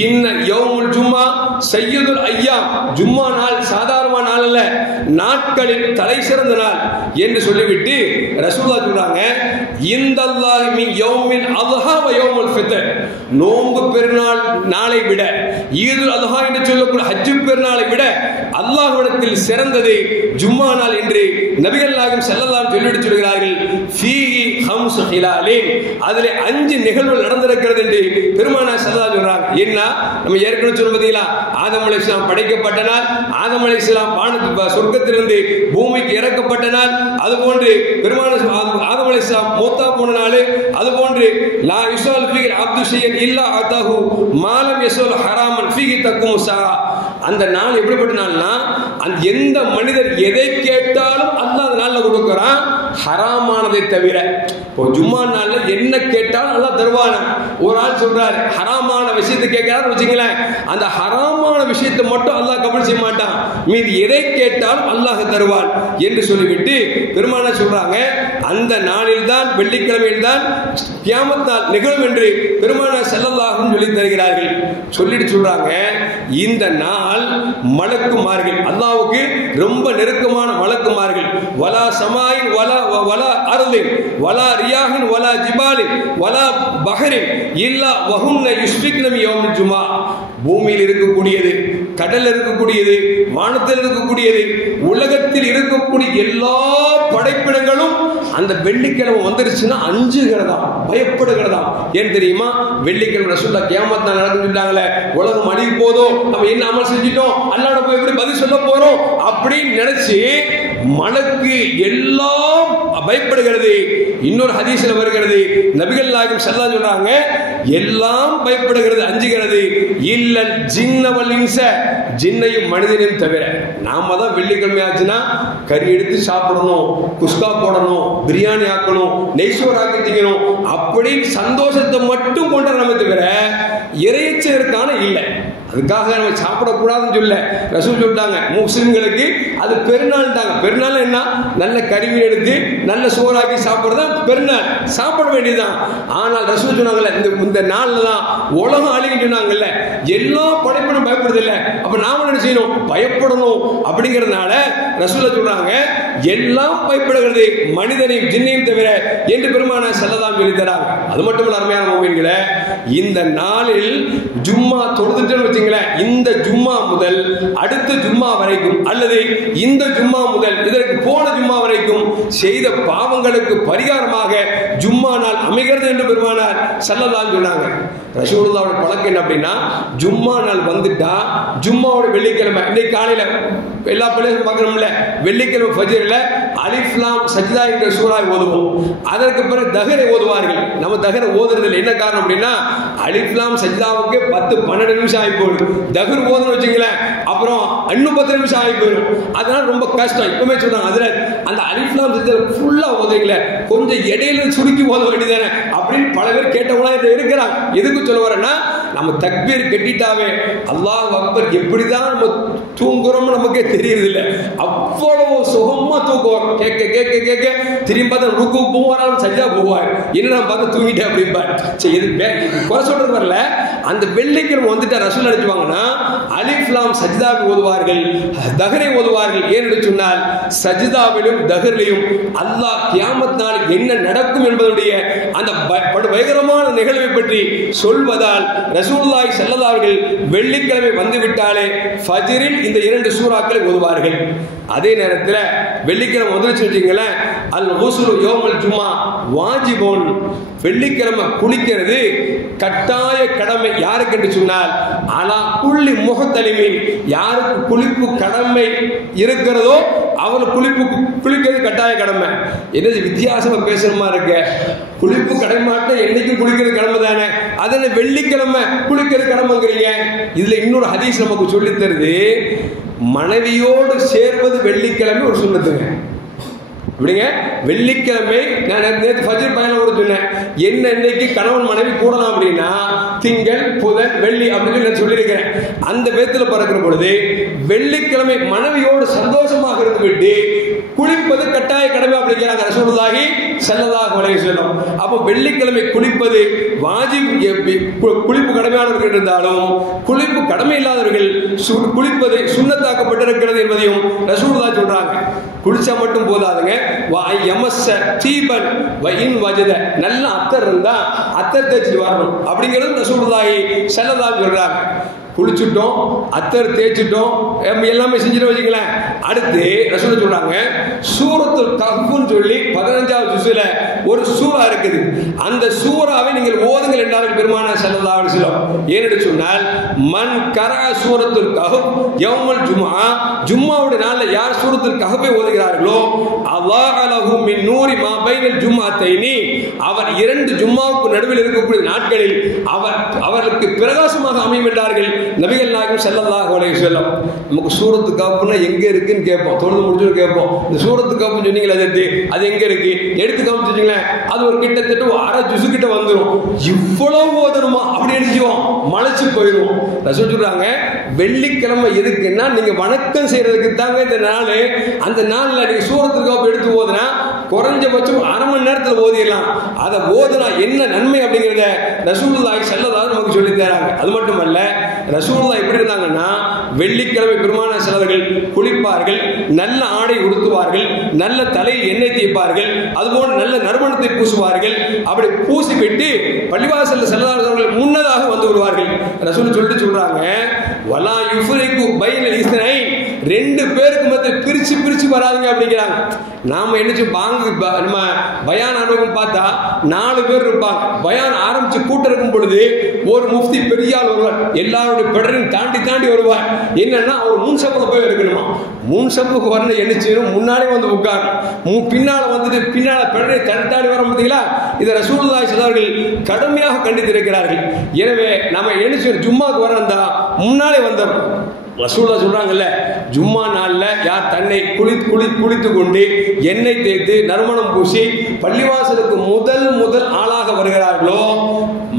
இன்ன யௌமுல் ஜும்ஆ சய்யிதுல் அய்யாம், ஜும்மா நாள் சாதாரண நாள் அல்ல, நாட்களில் தலை சிறந்த நாள் என்று சொல்லிவிட்டு ரசூலுல்லாஹ் சொல்றாங்க, இந்தல்லாஹி மின் யௌமில் அத்ஹா வ யௌமுல் ஃபித்ர், நோன்பு பெருநாள் நாளை விட, ஈதுல் அத்ஹா என்று சொல்லக்கூடிய ஹஜ் பெருநாளை விட அல்லாஹ்விடத்தில் சிறந்தது ஜும்மா நாள் என்று நபிகள் நாயகம் ஸல்லல்லாஹு அலைஹி சொல்லிட்டு சொல்கிறார்கள். ஃபீஹி ஹம்ஸு ஹிலாலின், அதிலே 5 நிகழ்வுகள் நடந்திருக்கிறது என்று பெருமானார் ஸல்லல்லாஹு அலைஹி சொல்றாங்க. என்ன நம்ம ஏற்கனவே சொன்னோம் பாத்தீங்களா, ஆதம் அலைஹிஸ்ஸலாம் படைக்கப்பட்ட நாள், ஆதம் அலைஹிஸ்ஸலாம் சொர்க்கத்திலிருந்து பூமிக்கு இறக்கப்பட்ட நாள், அதுபோன்று பெருமானார் ஆதம் அலைஹிஸ்ஸலாம் மௌத்தா போன நாள், அதுபோன்று லா யுஸால் ஃபீஹி அப்து ஷையன் இல்லா அதாஹு மாலம் யஸல் ஹராமன் ஃபீஹி தக்கும் ஸா, அந்த நாள் எப்படிப்பட்ட நாள்னா, அந்த எந்த மனிதர் எதை கேட்டாலும் அல்லாஹ் அந்த நாள்ல கொடுக்கிறான், ஹராமானதை தவிர. இப்போ ஜும்மா நாள்ல என்ன கேட்டாலும் அல்லாஹ் தருவானா. ஒரு ஆள் சொல்றாரு ஹராமான விஷயத்தை கேட்கிறாரு வச்சுங்களேன், அந்த ஹராமான விஷயத்தை மட்டும் அல்லாஹ் கபூல் செய்ய மாட்டான், மீது எதை கேட்டாலும் அல்லாஹ் தருவான் என்று சொல்லிவிட்டு பெருமானார் சொல்றாங்க, அந்த நாளில் தான், வெள்ளிக்கிழமையில் தான் கியாமத் நாள் நிகழும் என்று பெருமானார் ஸல்லல்லாஹு அலைஹி சொல்லி தருகிறார்கள். சொல்லிட்டு சொல்றாங்க, இந்த நாள் மலக்குமார்கள், அல்லாஹ்வுக்கு ரொம்ப நெருக்கமான மலக்குமார்கள், வலா சமாயின் வலா அர்தின் வலா ரியாஹின் வலா ஜிபாலின் வலா பஹரின் இல்லா வஹுன்ன யுஸ்பிக்ன மின் யௌமில் ஜும்ஆ, பூமியில் இருக்கக்கூடியது, கடலில் இருக்கக்கூடியது, வானத்தில் இருக்கக்கூடியது, உலகத்தில் இருக்கக்கூடிய எல்லா படைப்பினங்களும் அந்த வெள்ளிக்கிழமை வந்துருச்சுன்னா அஞ்சுகிறதா, பயப்படுகிறதா. ஏன் தெரியுமா, வெள்ளிக்கிழமை ரசூலுல்லாஹ் கியாமத் நாள் நடக்குன்னு சொல்றாங்களே, உலகம் அழிய போதோ, நம்ம என்ன அமல் செஞ்சிட்டோம், அல்லாஹ்ட போய் எப்படி பதில் சொல்ல போறோம் அப்படின்னு நினைச்சு மலக்கு எல்லாம் பயப்படுகிறது. இன்னொரு ஹதீஸ்ல வருகிறது, நபிகள் நாயகம் ஸல்லல்லாஹு அலைஹி சொல்றாங்க, எல்லாம் பயப்படுகிறது, அஞ்சுகிறது, இல்லல் ஜின்ன வல் இன்ஸ, ஜின்னையும் மனிதனையும் தவிர. நாம தான் வெள்ளிக்கிழமை ஆச்சுன்னா கறி எடுத்து சாப்பிடணும், குஸ்கா போடணும், பிரியாணி ஆக்கணும், நெய்சோர் ஆக்கி திங்கணும், அப்படி சந்தோஷத்தை மட்டும் கொண்டாடுறோமே தவிர இறைச்சலுக்கான இல்லை. அதுக்காக நம்ம சாப்பிடக்கூடாதுன்னு சொல்ல ரசூல் சொல்லிட்டாங்க, முஸ்லிம்களுக்கு அது பெருநாள் தாங்க. பெருநாள் என்ன, நல்ல கறிமீன் எடுத்து நல்ல சோறாக்கி சாப்பிட்றது பெருநாள், சாப்பிட வேண்டியதுதான். ஆனால் ரசூல் சொன்னாங்கல்ல, இந்த நாள்ல தான் உலகம் அழின்னு சொன்னாங்கல்ல, எல்லா படைப்பினும் பயப்படுது இல்லை, அப்ப நாம என்ன செய்யணும், பயப்படணும். அப்படிங்கிறதுனால ரசூல் சொல்றாங்க, எல்லாம் பயப்படுகிறது, மனிதனையும் ஜின்னையும் தவிர என்று பெருமானார் ஸல்லல்லாஹு அலைஹி சொல்லி தராங்க. அது மட்டுமல்ல அருமையான முஃமின்களே, இந்த நாளில் ஜும்மா தொழுதுட்டு வச்சுங்களேன், இந்த ஜும்மா முதல் அடுத்த ஜும்மா வரைக்கும், அல்லது இந்த ஜும்மா முதல் இதற்கு போன ஜும்மா வரைக்கும் செய்த பாவங்களுக்கு பரிகாரமாக ஜும்மா நாள் அமைகிறது என்று பெருமானார் ஸல்லல்லாஹு அலைஹி சொன்னாங்க. ரசூலுல்லாஹ்வோட பழக்கம் என்ன அப்படின்னா, ஜும்மா நாள் வந்துட்டா, ஜும்மாவோட வெள்ளிக்கிழமை, இன்னைக்கு காலையில எல்லா பிள்ளைகளும் பார்க்கணும்ல, வெள்ளிக்கிழமை ஃபஜ்ர்ல அலிஃப் லாம் சஜ்தா என்ற சூறாவை ஓதுவோம். அதற்கு பிறகு தஹரை ஓதுவார்கள். நம்ம தஹரை ஓதுறதுல என்ன காரணம் அப்படின்னா, அலிஃப் லாம் சஜ்தாவுக்கு 10-12 நிமிஷம் ஆகி போயிடும். தஹர் ஓதுன்னு வச்சுங்களேன், அப்புறம் இன்னும் 10 நிமிஷம் ஆகி போயிடும். அதனால ரொம்ப கஷ்டம். இப்பவுமே சொல்றாங்க, அதுல அந்த அலிஃப் லாம் சஜ்தா ஃபுல்லா ஓதுறீங்களே, கொஞ்சம் இடையில சுருக்கி ஓத வேண்டியதானே அப்படின்னு பல பேர் கேட்டவங்களா இருக்கிறாங்க. எதுக்கு சொல்ல வரேன்னா, நம்ம தக்பீர் கட்டிட்டாவே அல்லாஹ் அக்பர் எப்படிதான் நம்ம தூங்குறோம்னு நமக்கே தெரியறது இல்லை. அவ்வளவு சுகமா தூக்குவோம். கேட்க கேட்க கேட்க திரும்பி பார்த்தா ருக்கு போவார், சஜ்ஜா போவார், என்ன பார்த்து தூங்கிட்டேன் அப்படிம்பார். சரி, இது குறை சொல்றது வரல. அந்த வெள்ளிக்கிழமை வந்துட்டு ரசூல் நினைச்சுவாங்கன்னா அலிஃப் லாம் சஜ்தாவை ஓதுவார்கள், தஹரை ஓதுவார்கள். ஏன்னு சொன்னால் சஜ்தாவிலும் தஹரிலும் அல்லாஹ் கியாமத் நாளில் என்ன நடக்கும் என்பதுடைய அந்த பயங்கரமான நிகழ்வை பற்றி சொல்வதால் ரசூலுல்லாஹி ஸல்லல்லாஹு அலைஹி வஸல்லம் வெள்ளிக்கிழமை வந்துவிட்டாலே ஃபஜ்ரில் இந்த 2 சூறாக்களை ஓதுவார்கள். அதே நேரத்தில் வெள்ளிக்கிழமை வந்துருச்சு வச்சுங்களேன், அல் குஸ்லு யௌமல் ஜும்ஆ வாஜிபுன், வெள்ளிக்கிழமை குளிக்கிறது கட்டாய கடமை. யாருக்கு என்று சொன்னால் அலா குல்லி முஹ்தலிமின், யாருக்கு குளிப்பு கடமை இருக்கிறதோ அவர் குளிக்கிறது கட்டாய கடமை. என்னது வித்தியாசமா பேசணுமா இருக்க? குளிப்பு கடமைமாட்ட என்னைக்கும் குளிக்கிறது கடமை தானே, அதனை வெள்ளிக்கிழமை குளிக்கிறது கடமைங்கிறீங்க. இதுல இன்னொரு ஹதீஸ் நமக்கு சொல்லி தருது, மனைவியோடு சேர்வது வெள்ளிக்கிழமை ஒரு சுன்னத்துங்க. அப்படிங்க வெள்ளிக்கிழமை நான் நேற்று ஃபஜ்ர் பயணம் கூட சொன்னேன், என்ன இன்னைக்கு கணவன் மனைவி கூடலாம் அப்படின்னா திங்கள் புதன் வெள்ளி அப்படின்னு நான் சொல்லியிருக்கிறேன். அந்த விதத்தில் பறக்கிற பொழுது வெள்ளிக்கிழமை மனைவியோடு சந்தோஷமாக இருந்து விட்டு குளிப்பது கட்டாய கடமை அப்படிங்கிறாங்க ரசூலுல்லாஹி ஸல்லல்லாஹு அலைஹி வஸல்லம். அப்போ வெள்ளிக்கிழமை குளிப்பது வாஜிப், குளிப்பு கடமையானவர்கள் இருந்தாலும் குளிப்பு கடமை இல்லாதவர்கள் குளிப்பது சுன்னத்தாக்கப்பட்டிருக்கிறது என்பதையும் ரசூலுல்லாஹி சொல்றாங்க. குளிச்சா மட்டும் போதாதுங்க, நல்ல அத்தர் இருந்தா அத்தர் தேய்ச்சிட்டு வரணும் அப்படிங்கிறது ரசூலுல்லாஹி ஸல்லல்லாஹு அலைஹி சொல்றாங்க. குளிச்சுட்டோம், அத்தர் தேய்ச்சிட்டோம், எல்லாமே செஞ்சுட்டு வச்சுங்களேன். அடுத்து ரசூலுல்லாஹி சொல்றாங்க, சூரத்துல் கஹ்ஃப்னு சொல்லி 15வது ஜுஸ்ல ஒரு சூரா இருக்குது, அந்த சூராவை நீங்கள் ஓதுங்கள் என்றார்கள் பெருமானார் ஸல்லல்லாஹு அலைஹி வஸல்லம். ஏனென்று சொன்னால் மன் கரா சூரத்துல் கஹ்ஃப் யௌமல் ஜும்ஆ, ஜும்மாவுடைய நாளில் யார் சூரத்துல் கஹ்ஃபை ஓதுகிறார்களோ அல்லாஹ் லஹு மின் நூரி மா பைனல் ஜும்ஆத்தைனி, அவர் 2 ஜும்மாவுக்கு நடுவில் இருக்கக்கூடிய நாட்களில் அவர்களுக்கு பிரகாசமாக அமையும் என்றார்கள் நபிகள் நாயகம் ஸல்லல்லாஹு அலைஹி வஸல்லம். நமக்கு சூரத்து கஹ்ஃப்னா எங்க இருக்குன்னு கேட்போம், தொழுது முடிச்சு கேட்போம், இந்த சூரத்து கஹ்ஃப்னு சொன்னீங்களே அது எங்க இருக்கு எடுத்து காமிச்சிங்களேன், அது ஒரு கிட்டத்தட்ட ஒரு அரை ஜுசு கிட்ட வந்துடும். இவ்வளவு ஓதணுமா அப்படி அடிச்சுவோம், மலைச்சு போயிடுவோம். ரசூல் சொல்றாங்க வெள்ளிக்கிழமை எதுக்குன்னா நீங்க வணக்கம் செய்யறதுக்கு தாங்க இந்த நாள். அந்த நாள்ல நீங்க சூரத்து கஹ்ஃப் எடுத்து ஓதுனா குறைஞ்சபட்சம் அரை மணி நேரத்தில் ஓதிடலாம். அதை ஓதுனா என்ன நன்மை அப்படிங்கிறத ரசூலுல்லாஹி ஸல்லல்லாஹு நமக்கு சொல்லி தராங்க. அது மட்டுமல்ல ரசூலுல்லாஹி எப்படி இருந்தாங்கன்னா வெள்ளிக்கிழமை பெருமானார் ஸல்லல்லாஹு குளிப்பார்கள், நல்ல ஆடை உடுத்துவார்கள், நல்ல தலையில் எண்ணெய் தேய்ப்பார்கள், அதுபோன்று நல்ல நறுமணத்தை பூசுவார்கள். அப்படி பூசிவிட்டு பள்ளிவாசல்ல ஸல்லல்லாஹு அலைஹி முன்னதாக வந்து விடுவார்கள். ரசூல் சொல்லிட்டு சொல்றாங்க வலா யுஃப்ரிகு பைனல் இஸ்னைன், 2 பேருக்கு மத்திய பிரிச்சு வராதுங்க அப்படிங்கிறாங்க. நாம என்ன நம்ம பயான் அனுபவம் பார்த்தா 4 பேர் இருப்பாங்க. பயான் ஆரம்பிச்சு கூட்டம் இருக்கும் பொழுது ஒரு முஃப்தி பெரியால் வருவார், எல்லாருடைய பெடரையும் தாண்டி வருவார். என்னன்னா அவர் முன் சப்புக்கு போய் இருக்கணுமா, முன் சப்புக்கு வரணும் என்ன செய்யணும், முன்னாலே வந்து உட்காரணும், பின்னால வந்துட்டு பின்னால பெடரை தாண்டி வர பார்த்தீங்களா. இதை ரசூலுல்லாஹி ஸல்லல்லாஹு அலைஹி வஸல்லம் கடுமையாக கண்டித்திருக்கிறார்கள். எனவே நம்ம என்ன செய்யணும், ஜும்மாக்கு வரந்தா முன்னாலே வந்துடணும். ரசூலுல்லாஹி சொல்றாங்கல்ல, ஜும்மா நாள்ல யார் தன்னை குளித்து கொண்டு எண்ணெய் தேய்த்து நறுமணம் பூசி பள்ளிவாசலுக்கு முதல் ஆளாக வருகிறார்களோ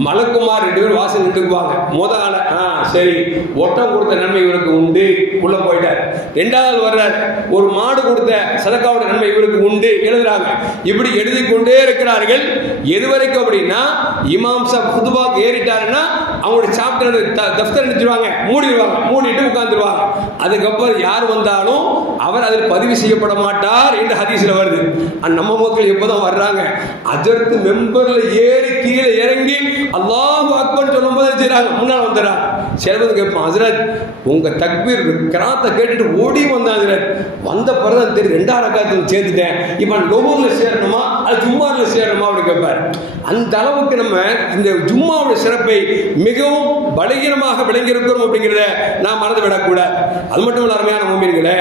மலக்குமார் 2 பேர் வாசல் நின்றுக்குவாங்க. முதல் ஆள சரி ஒட்டம் கொடுத்த நன்மை இவருக்கு உண்டு, உள்ள போயிட்டார். 2வது வர்றார், ஒரு மாடு கொடுத்த சதக்காவோட நன்மை இவருக்கு உண்டு எழுதுறாங்க. இப்படி எழுதி கொண்டே இருக்கிறார்கள். எது வரைக்கும் அப்படின்னா இமாம் சாப் குதுபாக்கு ஏறிட்டாருன்னா அவங்களுடைய சாப்டர் தஃப்தர் நினைச்சிருவாங்க, மூடிட்டு உட்கார்ந்துருவாங்க. அதுக்கப்புறம் யார் வந்தாலும் அவர் அதில் பதிவு செய்யப்பட மாட்டார் என்று ஹதீஸ்ல வருது. நம்ம மக்கள் எப்பதான் வர்றாங்க, அதற்கு மெம்பர்ல ஏறி கீழே இறங்கி அல்லாஹு அக்பர் சொல்லும்போது செய்றாங்க, முன்னால் வந்துடுறாங்க. சிலபது கேட்போம், ஹஸ்ரத் உங்க தக்பீர் கிராத்தை கேட்டுட்டு ஓடி வந்தேன் ஹஸ்ரத், வந்த பிறகு தெரியும் 2 ரக்காத்தில் சேர்த்துட்டேன், இப்போ லொஹூர்ல சேரணுமா அது ஜும்மால சேரணுமா அப்படின்னு கேட்பார். அந்த அளவுக்கு நம்ம இந்த ஜும்மாவுடைய சிறப்பை மிகவும் பலகீனமாக விளங்கி இருக்கிறோம் அப்படிங்கிறத நான் மறந்து விடக்கூடாது. அது மட்டும் இல்ல அருமையான முஃமின்களே,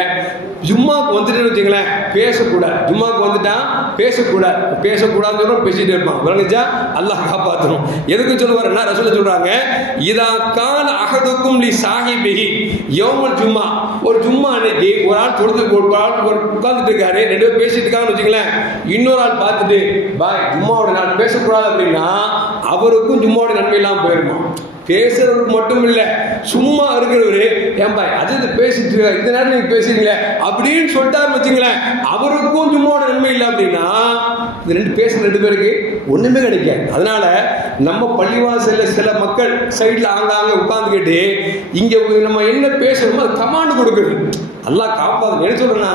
ஜும்மாக்கு வந்துட்டு வச்சுங்களேன் பேசக்கூடாது. ஜும்மாக்கு வந்துட்டா பேசக்கூடாதுன்னு சொல்றோம், பேசிட்டு இருப்பான். விளங்குச்சா? அல்லாஹ் காப்பாற்றணும். எதுக்கு சொல்லுவாருன்னா ரசூல் சொல்றாங்க, இதா கான அஹதுக்கும் லி சாஹிபிஹி யௌமுல் ஜும்மா, ஒரு ஜும்மா அன்னைக்கு ஒரு ஆள் உட்கார்ந்துட்டு இருக்காரு, 2 பேர் பேசிட்டு இருக்காங்கன்னு வச்சுங்களேன், இன்னொரு ஆள் பார்த்துட்டு பாய் ஜும்மாவோட நாள் பேசக்கூடாது அப்படின்னா அவருக்கும் ஜும்மாவோட நன்மை இல்லாமல் போயிருமா. பேசுறதுக்கு மட்டும் இல்ல, சும்மா இருக்கிறவரு ஏன் பாய் அது பேசிட்டு இந்த நேரம் நீங்க பேசுறீங்களே அப்படின்னு சொல்லிட்டாரு வச்சுங்களேன், அவருக்கும் ஜும்மாவோட நன்மை இல்லை அப்படின்னா இந்த 2 பேருக்கு ஒண்ணுமே கிடைக்காது. அதனால நம்ம பள்ளிவாசல்ல சில மக்கள் சைட்ல ஆங்காங்க உட்கார்ந்துக்கிட்டு இங்க நம்ம என்ன பேசணுமோ அது கமாண்ட் கொடுக்குறது. அல்லாஹ் காப்பாது. என்ன சொல்றேன்னா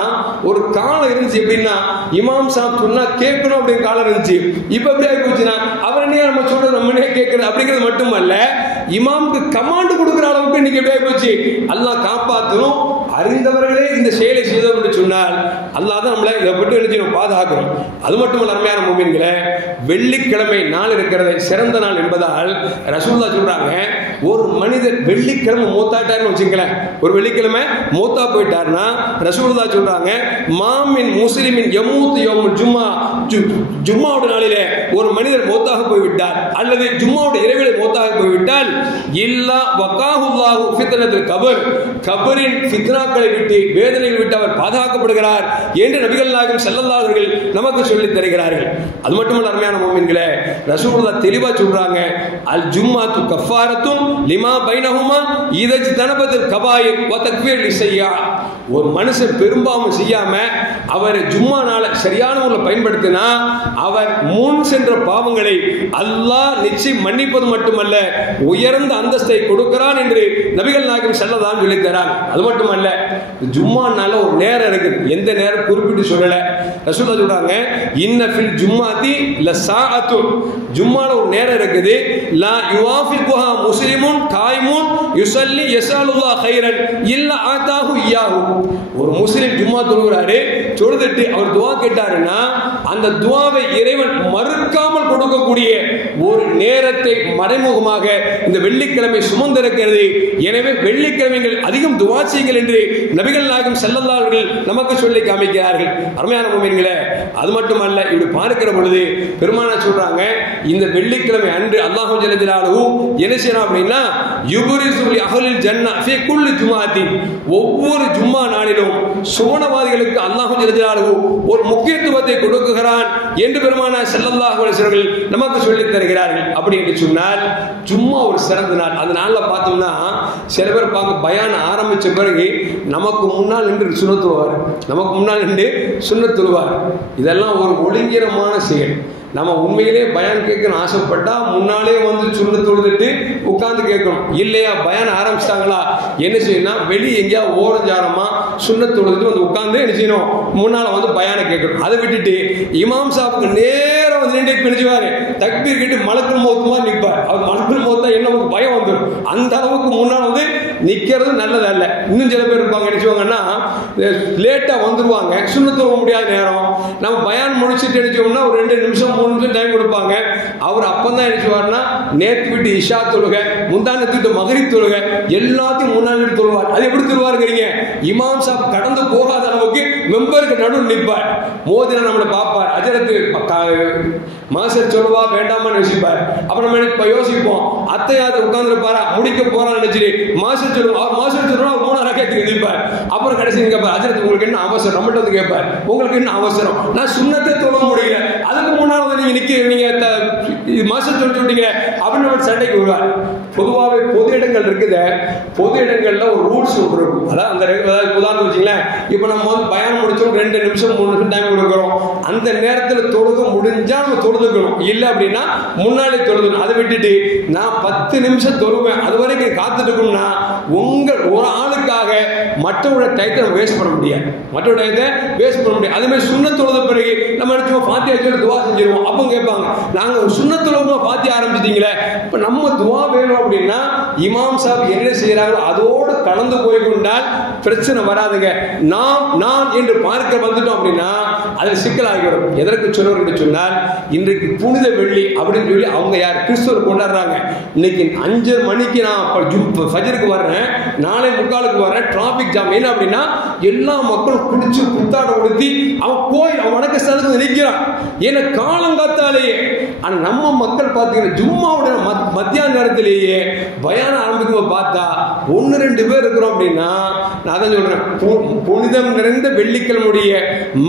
ஒரு காலம் இருந்துச்சு எப்படின்னா இமாம் சாப் சொன்னா கேட்கணும் அப்படின்னு காலம் இருந்துச்சு. இப்ப எப்படி ஆகி போச்சுன்னா அவர் என்ன நம்ம சொல்றது நம்மனே கேட்கறது அப்படிங்கிறது மட்டுமல்ல, இமாமுக்கு கமாண்ட் கொடுக்குற அளவுக்கு இன்னைக்கு எப்படி ஆகி போச்சு. அல்லாஹ் காப்பாற்றணும். அறிந்தவர்களே இந்த செயலை செய்தோம் என்று சொன்னால் அல்லாஹ் தான் நம்மளை இதை விட்டு எழுதி பாதுகாக்கணும். அது மட்டுமல்ல அருமையான முஃமின்களே, வெள்ளிக்கிழமை நாள் இருக்கிறதை சிறந்த நாள் என்பதால் ரசூலுல்லாஹ் சொல்றாங்க, ஒரு மனிதர் வெள்ளிக்கிழமை மூத்தாட்டார்னு வச்சுங்களேன், ஒரு வெள்ளிக்கிழமை மூத்தா போயிட்டார்னா ரசூலுல்லாஹ் சொல்றாங்க, மாமின் முஸ்லிமின் யமூத் யௌமுல் ஜும்மா, ஜும்மாவுடைய நாளிலே ஒரு மனிதர் மௌத்தாக போய்விட்டார் அல்லது ஜும்மாவுடைய இரவிலே மௌத்தாக போய்விட்டால் இல்லா வகாஹுல்லாஹு ஃபித்னத்துல் கபர், கபரின் ஃபித்னாக்களை விட்டு வேதனைகளை விட்டு அவர் பாதுகாக்கப்படுகிறார் என்று நபிகள் நாயகம் ஸல்லல்லாஹு அலைஹி வஸல்லம் நமக்கு சொல்லித் தருகிறார்கள். அது மட்டுமல்ல அருமையான முஃமின்களே, ரசூலுல்லாஹ் தெளிவா சொல்றாங்க, அல் ஜும்மாத்து கஃபாரத்துன் லிமா பைனஹுமா இதஜ் தனபத்துல் கபாயிர் வ தக்ஃபீர் லிஸய்யா. ஒரு மனுஷன் பெரும்பாவம் செய்யாம அவர் ஜும்மா நாளை சரியான முறையில் பயன்படுத்தினா அவர் முன் சென்ற பாவங்களை அல்லாஹ் நிச்சயம் மன்னிப்பது மட்டுமல்ல உயர்ந்த அந்தஸ்தை கொடுக்கிறான் என்று நபிகள் நாயகம் ஸல்லல்லாஹு அலைஹி வஸல்லம் சொல்லித் தராங்க. அது மட்டுமல்ல, ஜும்மா நாள ஒரு நேரம் இருக்குது, எந்த நேரம் குறிப்பிட்டு சொல்லல. ரசூலுல்லாஹ் சொல்றாங்க, இன்ன ஃபில் ஜும்மாதி லஸாஅத்து, ஜும்மால ஒரு நேரம் இருக்குது, லா யுவாஃபிகுஹா முஸ்லிமுன் காயிமுன் யுஸல்லி யஸஅலுல்லாஹ் கைரன் இல்லா ஆதாஹு இய்யாஹு. ஒரு முஸ்லிம் ஜும்மா தொழுகிறாரு, தொழுதுட்டு அவர் துஆ கேட்டாருன்னா அந்த துஆவை இறைவன் மறுக்காமல் கொடுக்கக்கூடிய ஒரு நேரத்தை மறைமுகமாக இந்த வெள்ளிக்கிழமை சுமந்திருக்கிறது. எனவே வெள்ளிக்கிழமைகள் அதிகம் துஆ செய்யுங்கள் என்று நபிகள் நாயகம் ஸல்லல்லாஹு அலைஹி வஸல்லம் நமக்கு சொல்லி காமிக்கிறார்கள். அருமையான முஃமின்களே, அது மட்டுமல்ல, இப்படி பார்க்கிற பொழுது பெருமானார் சொல்றாங்க, இந்த வெள்ளிக்கிழமை அன்று அல்லாஹ் ஜல்ல ஜலாலுஹு என்ன செய்யணும் அப்படின்னா, யுப்ரிஸு லி அஹ்லில் ஜன்னah ஃபீ குல்லி ஜும்ஆத்தின், ஒவ்வொரு ஜும்மா நாளிலும் சுவனவாதிகளுக்கு அல்லாஹ் ஜல்ல ஜலாலுஹு ஒரு முக்கியத்துவத்தை கொடுக்குகிறான் என்று பெருமானார் ஸல்லல்லாஹு அலைஹி வஸல்லம் நமக்கு சொல்லி தருகிறார்கள். அப்படி என்று சொன்னால் ஜும்மா ஒரு சிறந்த நாள். அந்த நாளில் பார்த்தோம்னா சில பேர் பார்க்க பயான் ஆரம்பிச்ச பிறகு நமக்கு முன்னால் நின்று சுன்னத் தொழுவார், நமக்கு முன்னால் நின்று சுன்னத் தொழுவார். இதெல்லாம் ஒரு ஒழுங்கீனமான செயல். நம்ம உண்மையிலே பயான் கேட்கணும் ஆசைப்பட்டா முன்னாலே வந்து சுன்னத் தொழுதுட்டு உட்கார்ந்து கேட்கணும். இல்லையா பயான் ஆரம்பிச்சிட்டாங்களா என்ன செய்யணும், வெளியே எங்கேயா ஓரஞ்சாரமா சுன்னத் தொழுதுட்டு வந்து உட்கார்ந்து என்ன செய்யணும், முன்னால வந்து பயானை கேட்கணும். அதை விட்டுட்டு இமாம் சாப்புக்கு நேரம் வந்து நின்று பிடிச்சுவாரு, தக்பீர் கேட்டு மலக்குள் மௌத்துமா நிற்பார். அவர் மலக்குள் மௌத்தா என்ன நமக்கு பயம் வந்துடும். அந்த அளவுக்கு முன்னால் வந்து நிற்கிறது நல்லது அல்ல. இன்னும் சில பேர் இருப்பாங்க, நினைச்சுவாங்கன்னா லேட்டா வந்துருவாங்க, சுன்னத் தொழ முடியாத நேரம், நம்ம பயான் முடிச்சுட்டு நினைச்சோம்னா ஒரு 2 நிமிஷம் 3 நிமிஷம் டைம் கொடுப்பாங்க. அவர் அப்பதான் நினைச்சுவார்னா நேற்று விட்டு இஷா தொழுக, முந்தானத்து மகரிப் தொழுக எல்லாத்தையும் முன்னாடி தொழுவார். அது எப்படி தொழுவாருங்கிறீங்க, இமாம் சாப் கடந்து போகாத அளவுக்கு மெம்பருக்கு நடுவில் நிற்பார். மோதினா நம்மளை பார்ப்பார், அஜரத்து மாசர் சொல்லுவா வேண்டாமான்னு யோசிப்பார். அப்புறம் நம்ம யோசிப்போம், அத்தையாவது உட்கார்ந்துருப்பாரா முடிக்க போறான்னு நினைச்சிட்டு மாசர் சொல்லுவோம், அவர் மாசர் சொல்லுவா அவர் 3 ரக்காத்துக்கு நிற்பார். அப்புறம் கடைசி கேட்பார், அஜரத்து உங்களுக்கு என்ன அவசரம், நம்மகிட்ட வந்து கேட்பார், உங்களுக்கு என்ன அவசரம், நான் சுன்னத்தை தொழ முடியல, அதுக்கு முன்னால் வந்து நீங்க நிக்க நீங்க மாசம் சொல்லிட்டீங்க அப்படின்னு சண்டைக்கு வருவார். பொதுவாகவே பொது இடங்கள் இருக்குது, பொது இடங்கள்ல ஒரு ரூல்ஸ் ஒன்று இருக்கும். அதாவது உதாரணம் வச்சுங்களேன், இப்போ நம்ம வந்து பயான் முடிச்சோம் 2 நிமிஷம் 3 நிமிஷம் டைம் கொடுக்குறோம், அந்த நேரத்தில் தொழுக முடிஞ்சா நம்ம தொழுதுக்கணும், இல்லை அப்படின்னா முன்னாலே தொழுதுக்கணும். அதை விட்டுட்டு நான் 10 நிமிஷம் தொழுவேன் அது வரைக்கும் காத்துட்டு இருக்கணும்னா உங்கள் ஒரு ஆளுக்காக மற்றவருடைய டயத்தை நம்ம வேஸ்ட் பண்ண முடியாது, மற்றவருடைய டயத்தை வேஸ்ட் பண்ண முடியாது. அதே மாதிரி சுன்னத் தொழுத பிறகு நம்ம நினைச்சோம் ஃபாத்தியா சொல்லி துவா செஞ்சிருவோம். அப்போ கேட்பாங்க, நாங்க சுன்னத் தொழுவமா ஃபாத்தியா ஆரம்பிச்சிட்டீங்களே, இப்போ நம்ம துவா வேணும் அப்படின்னா இமாம் சாப் என்ன செய்யறாங்களோ அதோடு கலந்து போய்கொண்டால் பிரச்சனை வராதுங்க. நான் என்று பார்க்க வந்துட்டோம் அப்படின்னா அதில் சிக்கலாகிவிடும். எதற்கு சொல்லுவோம் என்று சொன்னால், இன்றைக்கு புனித வெள்ளி அப்படின்னு சொல்லி அவங்க யார் கிறிஸ்துவர் கொண்டாடுறாங்க. இன்னைக்கு 5 மணிக்கு நான் ஃபஜருக்கு வர்றேன், 4:45 வர்றேன், டிராபிக் ஜாம். என்ன அப்படின்னா எல்லா மக்களும் குடிச்சு புத்தாடை உடுத்தி அவன் கோயில் அவன் வணக்க ஸ்தலத்துக்கு நிற்கிறான். ஏன்னா காலங்காத்தாலேயே. ஆனா நம்ம மக்கள் பார்த்தீங்கன்னா ஜும்மாவுடைய மத்தியான நேரத்திலேயே பயான ஆரம்பிக்கும் பார்த்தா 1-2 பேர் இருக்கிறோம் அப்படின்னா, நான் அதான் சொல்றேன், புனிதம் நிறைந்த வெள்ளிக்கிழமையுடைய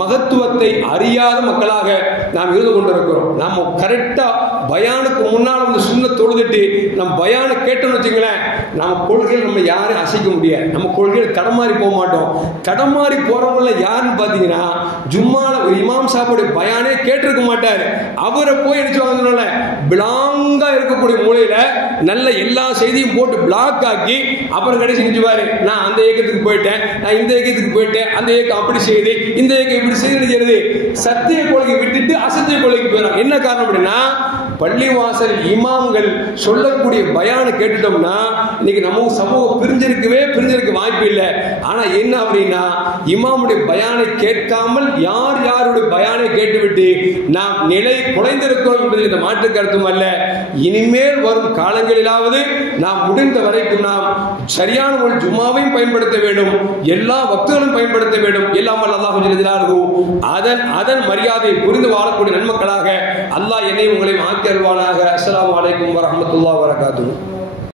மகத்துவத்தை அறியாத மக்களாக நாம் இருந்து கொண்டிருக்கிறோம். நம்ம கரெக்டா பயானுக்கு முன்னால் வந்து சுன்னத் தொழுதுட்டு நம்ம பயானை கேட்டோம்னு வச்சுங்களேன், நம்ம கொள்கையில் நம்ம யாரும் அசைக்க முடியாது, நம்ம கொள்கையில் தடமாறி போக மாட்டோம். தடமாறி போறவங்கள யாருன்னு பார்த்தீங்கன்னா ஜும்மால ஒரு இமாம் சாப்புடைய பயானே கேட்டிருக்க மாட்டார். அவரை போய் நினைச்சுவாங்க பிளாங்கா இருக்கக்கூடிய மூலையில நல்ல எல்லா செய்தியும் போட்டு பிளாக் ஆக்கி அப்புறம் கடைசி நினைச்சுவாரு, நான் அந்த இயக்கத்துக்கு போயிட்டேன், நான் இந்த இயக்கத்துக்கு போயிட்டேன், அந்த இயக்கம் அப்படி செய்யுது, இந்த இயக்கம் இப்படி செய்யுது. சத்திய கொள்கை விட்டுட்டு அசத்திய கொள்கைக்கு போயிடும். என்ன காரணம் அப்படின்னா பள்ளிவாசல் இமாம்கள் சொல்லக்கூடிய பயானை கேட்டுட்டோம்னா இன்னைக்கு நம்ம சமூகம் பிரிஞ்சிருக்க வாய்ப்பு இல்லை. ஆனா என்ன அப்படின்னா, இமாமுடைய பயானை கேட்காமல் யார் யாருடைய பயானை கேட்டுவிட்டு நாம் நிலை குலைந்திருக்கிறோம் என்பதில் இந்த மாற்று கருத்தும் அல்ல. இனிமேல் வரும் காலங்களிலாவது நாம் முடிந்த வரைக்கும் நாம் சரியான ஒரு ஜும்மாவையும் பயன்படுத்த வேண்டும், எல்லா வக்துகளும் பயன்படுத்த வேண்டும். எல்லாம் அல்லாஹ் அதன் மரியாதையை புரிந்து வாழக்கூடிய நன்மக்களாக அல்லாஹ் என்னை உங்களை ஆக்கி அருள்வானாக. அஸ்ஸலாமு அலைக்கும் வரஹ்மத்துல்லாஹி வபரகாத்துஹு.